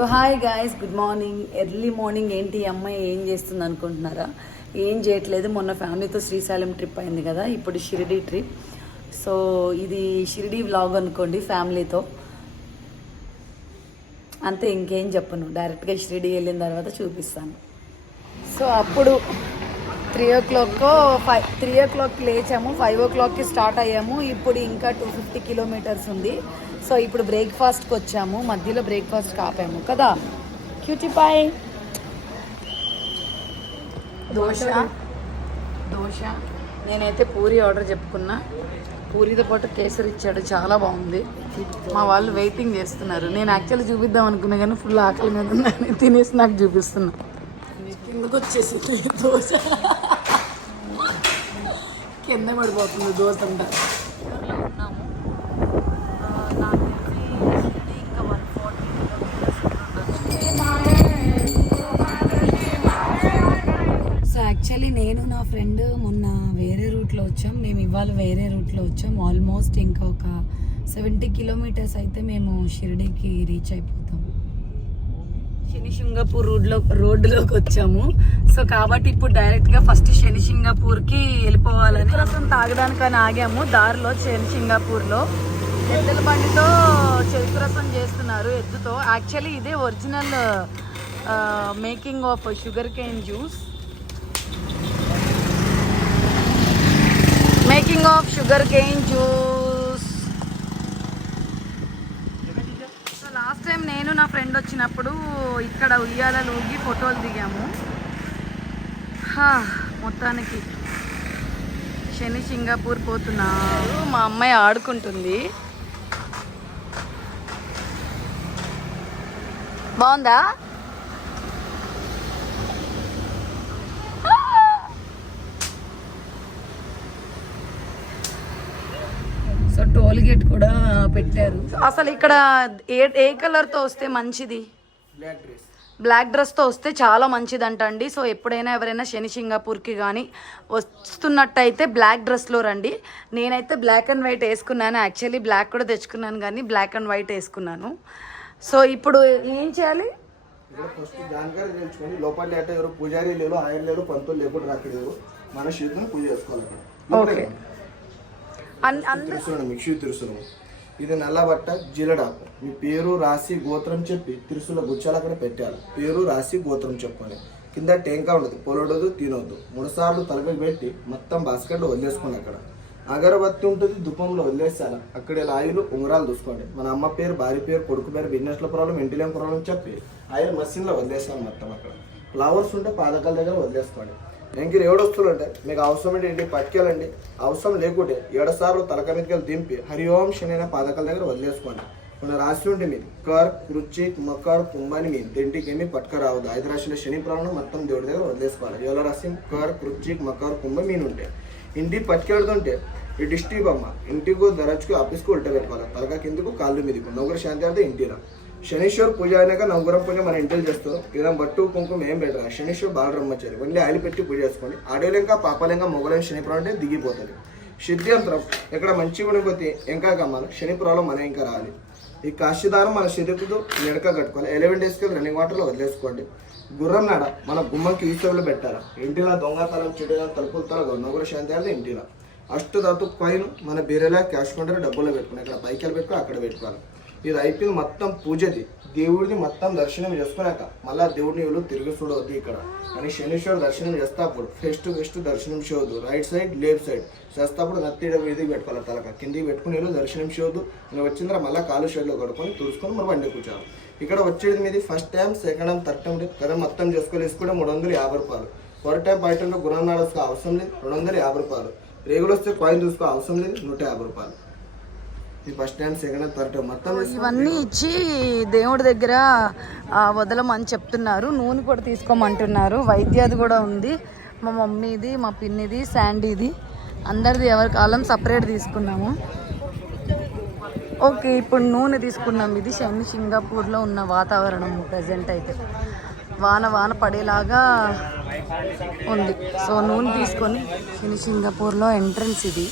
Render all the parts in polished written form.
So hi guys, good morning. Early morning ఏంటి అమ్మాయి ఏం చేస్తుంది అనుకుంటున్నారా? ఏం చేయట్లేదు. మొన్న ఫ్యామిలీతో శ్రీశైలం ట్రిప్ అయింది కదా, ఇప్పుడు షిరిడి ట్రిప్. సో ఇది షిరిడి వ్లాగ్ అనుకోండి, ఫ్యామిలీతో అంతే. ఇంకేం చెప్పను, డైరెక్ట్గా షిరిడి వెళ్ళిన తర్వాత చూపిస్తాను. సో అప్పుడు 3 o'clock లేచాము, 5 o'clockకి స్టార్ట్ అయ్యాము. ఇప్పుడు ఇంకా 250 కిలోమీటర్స్ ఉంది. సో ఇప్పుడు బ్రేక్ఫాస్ట్కి వచ్చాము, మధ్యలో బ్రేక్ఫాస్ట్ ఆపాము కదా. క్యూటీ పాయ్. దోశ నేనైతే పూరి ఆర్డర్ చెప్పుకున్నా. పూరితో పాటు కేసరి ఇచ్చాడు, చాలా బాగుంది. మా వాళ్ళు వెయిటింగ్ చేస్తున్నారు. నేను యాక్చువల్లీ చూపిద్దాం అనుకున్నా కానీ ఫుల్ ఆకలి మీద ఉన్నాను, తినేసి నాకు చూపిస్తున్నా. కిందకు వచ్చేసింది దోశ, కింద పడిపోతుంది దోశ అంట. సో యాక్చువల్లీ నేను నా ఫ్రెండ్ మొన్న వేరే రూట్లో వచ్చాం, మేము ఇవాళ వేరే రూట్లో వచ్చాం. ఆల్మోస్ట్ ఇంకా ఒక 70 కిలోమీటర్స్ అయితే మేము షిరిడీకి రీచ్ అయిపోతాం. శనిసింగాపూర్ రోడ్డులోకి వచ్చాము. సో కాబట్టి ఇప్పుడు డైరెక్ట్గా ఫస్ట్ శనిసింగాపూర్కి వెళ్ళిపోవాలని రసం తాగడానికని ఆగాము. దారిలో శనిసింగాపూర్లో ఎద్దుల బండితో చెరుకు రసం చేస్తున్నారు, ఎద్దుతో. యాక్చువల్లీ ఇదే original making of sugar cane juice. So last time నేను నా ఫ్రెండ్ వచ్చినప్పుడు ఇక్కడ ఉయ్యాలలు ఊగి ఫోటోలు దిగాము. మొత్తానికి శనిసింగాపూర్ పోతున్నారు. మా అమ్మాయి ఆడుకుంటుంది. బాగుందా? సో టోల్ గేట్ కూడా పెట్టారు. అసలు ఇక్కడ ఏ కలర్తో వస్తే మంచిది? బ్లాక్ డ్రెస్తో వస్తే చాలా మంచిది అంట అండి. సో ఎప్పుడైనా ఎవరైనా శనిసింగాపూర్కి కానీ వస్తున్నట్టయితే బ్లాక్ డ్రెస్లో రండి. నేనైతే బ్లాక్ అండ్ వైట్ వేసుకున్నాను. యాక్చువల్లీ బ్లాక్ కూడా తెచ్చుకున్నాను కానీ బ్లాక్ అండ్ వైట్ వేసుకున్నాను. సో ఇప్పుడు ఏం చేయాలి? ఫస్ట్ జానకారీ తెలుసుకొని లోపల ఎవరు పూజారి లేరు, ఆయన లేరు, పంతులు లేకుండా రాకలేరు. మన శివుని పూజ చేసుకోవాలి. ఓకే. మిక్సీ తిరుసులు, ఇది నల్ల బట్ట, జీలడాకు, మీ పేరు రాసి గోత్రం చెప్పి తిరుసుల గుచ్చాలు అక్కడ పెట్టాలి. పేరు రాసి గోత్రం చెప్పాలి. కింద టెంకా ఉండదు, పొలడదు, తినొద్దు. 3 సార్లు తలపైకి పెట్టి మొత్తం బాస్కెట్లో వదిలేసుకోండి. అక్కడ అగరబత్తి ఉంటుంది, ధూపంలో వదిలేసాల. అక్కడ ఆయిల్ ఉంగరాలు చూసుకోండి. మన అమ్మ పేరు, భార్య పేరు, కొడుకు పేరు, బిజినెస్లో ప్రాబ్లం, ఇంటిలో ప్రాబ్లం చెప్పి ఆయిల్ మసీన్లో వదిలేసాను మొత్తం. అక్కడ ఫ్లవర్స్ ఉంటే పాదకాల దగ్గర వదిలేసుకోండి. ఇంక 7 వస్తువులు ఉంటాయి, మీకు అవసరం ఏంటి పట్టుకెళ్ళండి. అవసరం లేకుంటే 7 సార్లు తలక మీదకి దింపి హరి ఓం శని అనే పాదకాల దగ్గర వదిలేసుకోండి. మన రాశి ఉంటే మీది కర్, కృచిక్, మకర్, కుంభని మీ ఇంటికి ఏమి పట్టుకరావద్దు. 5 రాశిలో శని ప్రాణం మొత్తం దేవుడి దగ్గర వదిలేసుకోవాలి. 7 రాశి కర్, కృచిక్, మకర్, కుంభ మీను ఉంటాయి. ఇంటికి పట్టుకెళ్తుంటే ఈ డిస్ట్రిక్ట్ అమ్మ ఇంటికి దరచుకు ఆఫీస్కి ఉల్టా పెట్టుకోవాలి. తలక కిందకు కాళ్ళు మీదకు. నలుగురు శాంతి అంటే ఇంటిలో శనీశ్వర్ పూజ అయినాక నలుగురం పూజ మన ఇంటికి చేస్తారు. ఇలా బట్టు కుంకుమ ఏం పెట్టరా. శనీశ్వర్ బాలరమ్మచారి ఓన్లీ ఆయిల్ పెట్టి పూజ చేసుకోండి. ఆడేలేక పాపాలేక మొగలేం శనిపురం అంటే దిగిపోతుంది. సిద్ధాంతరం ఎక్కడ మంచిగా ఉండిపోతే ఇంకా కమ్మాలి. శనిపురంలో మన ఇంకా రావాలి. ఈ కాశీదారం మన శరీరతో నడక కట్టుకోవాలి. 11 డేస్కి రన్నింగ్ వాటర్లో వదిలేసుకోండి. గుర్రం నాడ మన గుమ్మంకి ఈశ్వరులు పెట్టాలి. ఇంటిలో దొంగతనం, చెడుగా తలుపులతో నలుగురు శాంతి అంటే ఇంటిలో అష్టధాతు పైన మన బీరేలా క్యాష్ కౌంటర్ డబ్బులో పెట్టుకుని ఇక్కడ పైకి పెట్టుకుని అక్కడ పెట్టుకోవాలి. ఇది అయిపోయింది మొత్తం పూజది. దేవుడిది మొత్తం దర్శనం చేసుకున్నాక మళ్ళీ దేవుడిని ఎవరు తిరిగి చూడవద్దు. ఇక్కడ కానీ శనీశ్వరు దర్శనం చేస్తాప్పుడు ఫేస్ టు ఫేస్ దర్శనం చేయవద్దు. రైట్ సైడ్, లెఫ్ట్ సైడ్ చేస్తాప్పుడు నత్తి ఇది పెట్టుకోవాలి. తలక కిందికి పెట్టుకుని ఎవరు దర్శనం చేయవద్దు. నేను వచ్చిందా మళ్ళీ కాలు షెడ్లో కడుక్కొని తుడుచుకొని మరి బండి కూర్చోవాలి. ఇక్కడ వచ్చేది మీది first time, second time, third time కదా మొత్తం చేసుకొని వేసుకుంటే 350 రూపాయలు. ఫోర్ టైం బయట గురం నాడొస్తా అవసరం లేదు, 250 రూపాయలు. రేగులు వస్తే కాయిన్ చూసుకో అవసరం లేదు, 150 రూపాయలు. First time, second time, third time మొత్తం ఇవన్నీ ఇచ్చి దేవుడి దగ్గర వదలమని చెప్తున్నారు. నూనె కూడా తీసుకోమంటున్నారు. వైద్యాది కూడా ఉంది. మా మమ్మీది, మా పిన్నిది, శాండీది, అందరిది ఎవరి కాలం సపరేట్ తీసుకున్నాము. ఓకే, ఇప్పుడు నూనె తీసుకున్నాం. ఇది శనిసింగాపూర్లో ఉన్న వాతావరణం ప్రజెంట్ అయితే వాన పడేలాగా ఉంది. సో నూనె తీసుకొని శనిసింగాపూర్లో ఎంట్రన్స్ ఇది.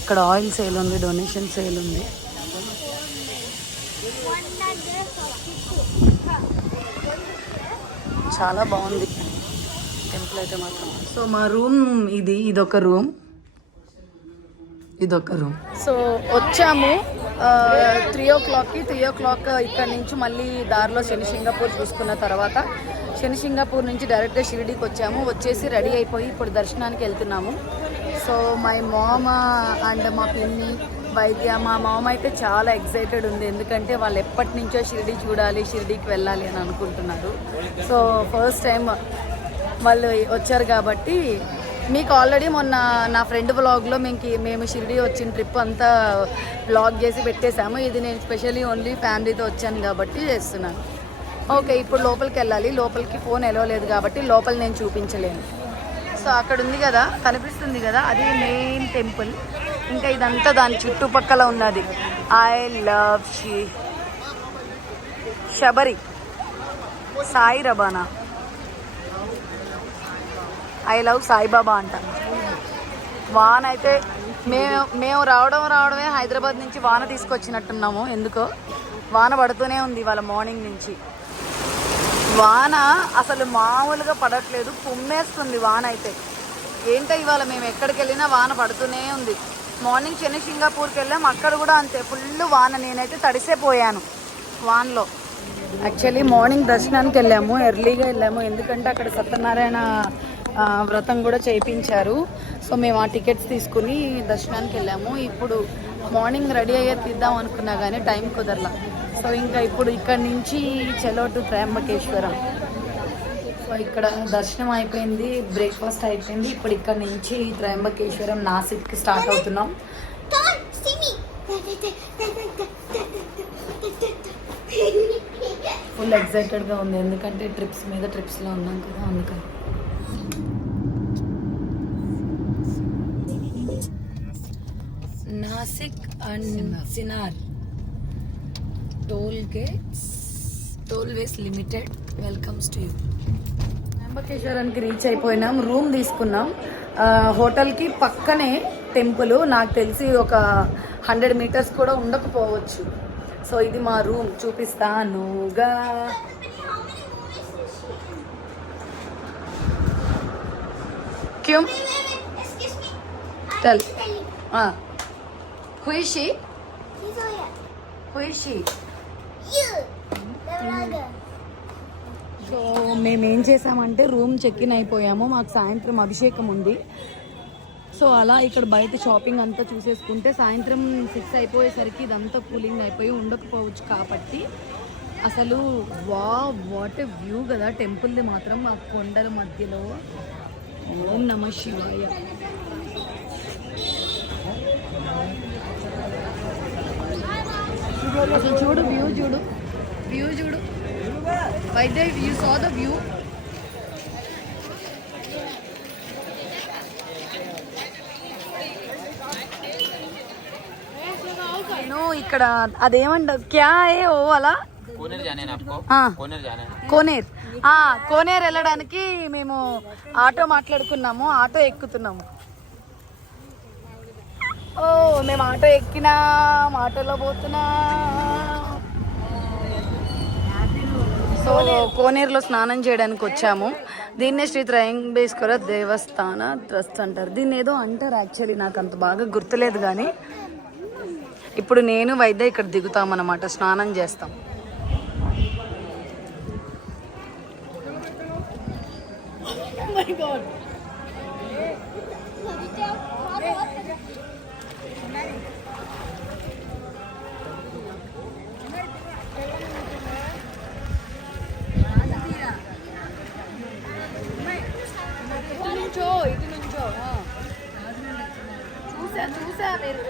ఇక్కడ ఆయిల్ సేల్ ఉంది, డొనేషన్ సేల్ ఉంది. చాలా బాగుంది టెంపుల్ అయితే మాత్రం. సో మా రూమ్ ఇదొక రూమ్. సో వచ్చాము 3 o'clockకి. 3 o'clock ఇక్కడ నుంచి మళ్ళీ దారిలో శనిసింగాపూర్ చూసుకున్న తర్వాత శనిసింగాపూర్ నుంచి డైరెక్ట్గా షిరిడీకి వచ్చేసి రెడీ అయిపోయి ఇప్పుడు దర్శనానికి వెళ్తున్నాము. సో మై మామ అండ్ మా పిన్ని వైద్య, మా మామ అయితే చాలా ఎక్సైటెడ్ ఉంది. ఎందుకంటే వాళ్ళు ఎప్పటి నుంచో షిరిడీ చూడాలి, షిరిడీకి వెళ్ళాలి అని అనుకుంటున్నారు. సో ఫస్ట్ టైం వాళ్ళు వచ్చారు కాబట్టి మీకు ఆల్రెడీ మొన్న నా ఫ్రెండ్ వ్లాగ్లో మేము షిరిడీ వచ్చిన ట్రిప్ అంతా వ్లాగ్ చేసి పెట్టేశాము. ఇది నేను స్పెషల్లీ ఓన్లీ ఫ్యామిలీతో వచ్చాను కాబట్టి చేస్తున్నాను. ఓకే, ఇప్పుడు లోపలికి వెళ్ళాలి. లోపలికి ఫోన్ ఎలవలేదు కాబట్టి లోపల నేను చూపించలేను. సో అక్కడ ఉంది కదా, కనిపిస్తుంది కదా, అది మెయిన్ టెంపుల్. ఇంకా ఇదంతా దాని చుట్టుపక్కల ఉన్నది. ఐ లవ్ శబరి సాయి రబానా, ఐ లవ్ సాయిబాబా అంట. వాన అయితే మేము రావడమే హైదరాబాద్ నుంచి వాన తీసుకొచ్చినట్టున్నాము. ఎందుకో వాన పడుతూనే ఉంది ఇవాళ మార్నింగ్ నుంచి. వాన అసలు మామూలుగా పడట్లేదు, కుమ్మేస్తుంది వాన అయితే. ఏంటో ఇవాళ మేము ఎక్కడికి వెళ్ళినా వాన పడుతూనే ఉంది. మార్నింగ్ శనిసింగాపూర్కి వెళ్ళాం, అక్కడ కూడా అంతే ఫుల్ వాన. నేనైతే తడిసేపోయాను వానలో. యాక్చువల్లీ మార్నింగ్ దర్శనానికి వెళ్ళాము, ఎర్లీగా వెళ్ళాము. ఎందుకంటే అక్కడ సత్యనారాయణ వ్రతం కూడా చేయించారు. సో మేము ఆ టికెట్స్ తీసుకుని దర్శనానికి వెళ్ళాము. ఇప్పుడు మార్నింగ్ రెడీ అయ్యే తీద్దాం అనుకున్నా కానీ టైం కుదరలా. సో ఇంకా ఇప్పుడు ఇక్కడ నుంచి చలో టు త్రయంబకేశ్వరం. సో ఇక్కడ దర్శనం అయిపోయింది, బ్రేక్ఫాస్ట్ అయిపోయింది. ఇప్పుడు ఇక్కడ నుంచి త్రయంబకేశ్వరం నాసిక్కి స్టార్ట్ అవుతున్నాం. ఫుల్ ఎక్సైటెడ్గా ఉంది, ఎందుకంటే ట్రిప్స్ మీద ట్రిప్స్లో ఉన్నాం కదా, అందుకని. Nashik and Sinnar tollways limited welcomes to you. త్రయంబకేశ్వరానికి రీచ్ అయిపోయినాం, రూమ్ తీసుకున్నాం. హోటల్కి పక్కనే టెంపుల్, నాకు తెలిసి ఒక 100 meters కూడా ఉండకపోవచ్చు. సో ఇది మా రూమ్, చూపిస్తానుగా. క్యూ టెల్ who is she? సో మేమేం చేసామంటే రూమ్ చెక్ ఇన్ అయిపోయాము. మాకు సాయంత్రం అభిషేకం ఉంది. సో అలా ఇక్కడ బయట షాపింగ్ అంతా చూసేసుకుంటే సాయంత్రం 6 అయిపోయేసరికి ఇదంతా కూలింగ్ అయిపోయి ఉండకపోవచ్చు. కాబట్టి అసలు వాట్ ఎ వ్యూ కదా టెంపుల్ది మాత్రం. ఆ కొండల మధ్యలో ఓం నమః శివాయ. అసలు చూడు, వ్యూ చూడు వైద్య, యూ సా ద వ్యూ. నేను ఇక్కడ అదేమంట క్యా ఏ ఓ అలా కోనేర్ వెళ్ళడానికి మేము ఆటో మాట్లాడుకున్నాము, ఆటో ఎక్కుతున్నాము. ఓ మేము ఆటో ఎక్కినాం, ఆటోలో పోతున్నాం. సో కోనేరులో స్నానం చేయడానికి వచ్చాము. దీన్నే శ్రీ త్రయంబకేశ్వర దేవస్థాన ట్రస్ట్ అంటారు. దీన్ని ఏదో అంటారు, యాక్చువల్లీ నాకు అంత బాగా గుర్తులేదు. కానీ ఇప్పుడు నేను వైద్య ఇక్కడ దిగుతామన్నమాట, స్నానం చేస్తాం. చూసా మీరు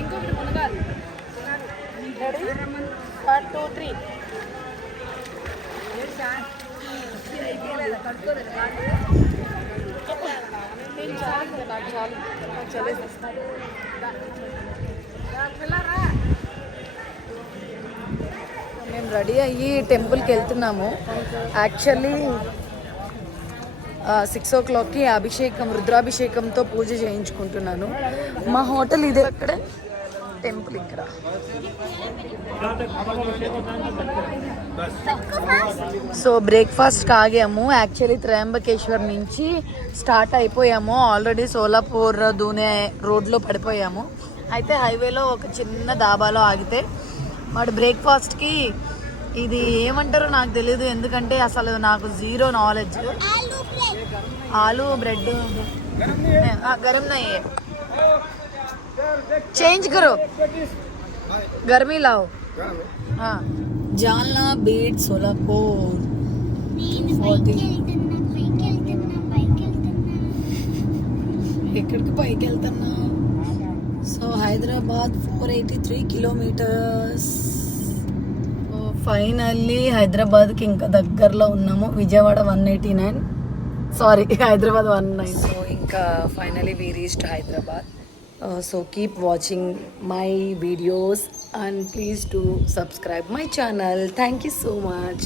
ఇంకొకటి మునగాలి. 1 2 3 మేము రెడీ అయ్యి టెంపుల్కి వెళ్తున్నాము. యాక్చువల్లీ 6 o'clockకి అభిషేకం, రుద్రాభిషేకంతో పూజ చేయించుకుంటున్నాను. మా హోటల్ ఇదే, అక్కడే టెంపుల్ ఇక్కడ. సో బ్రేక్ఫాస్ట్కి ఆగాము. యాక్చువల్లీ త్రయంబకేశ్వర్ నుంచి స్టార్ట్ అయిపోయాము. ఆల్రెడీ సోలాపూర్ దూనే రోడ్లో పడిపోయాము. అయితే హైవేలో ఒక చిన్న దాబాలో ఆగితే వాడు బ్రేక్ఫాస్ట్కి ఇది ఏమంటారో నాకు తెలియదు, ఎందుకంటే అసలు నాకు జీరో నాలెడ్జ్. ఆలూ బ్రెడ్ గరం నహీ హై, చేంజ్ కరో, గర్మీ లాओ. జాల్నా బీట్ సోలాపూర్. ఎక్కడికి పైకి వెళ్తున్నా? So Hyderabad 483 kilometres. ఫైనల్లీ హైదరాబాద్కి ఇంకా దగ్గరలో ఉన్నాము. విజయవాడ 189, సారీ హైదరాబాద్ 19. సో ఇంకా finally we reached Hyderabad. So keep watching my videos and please do subscribe my channel. Thank you so much.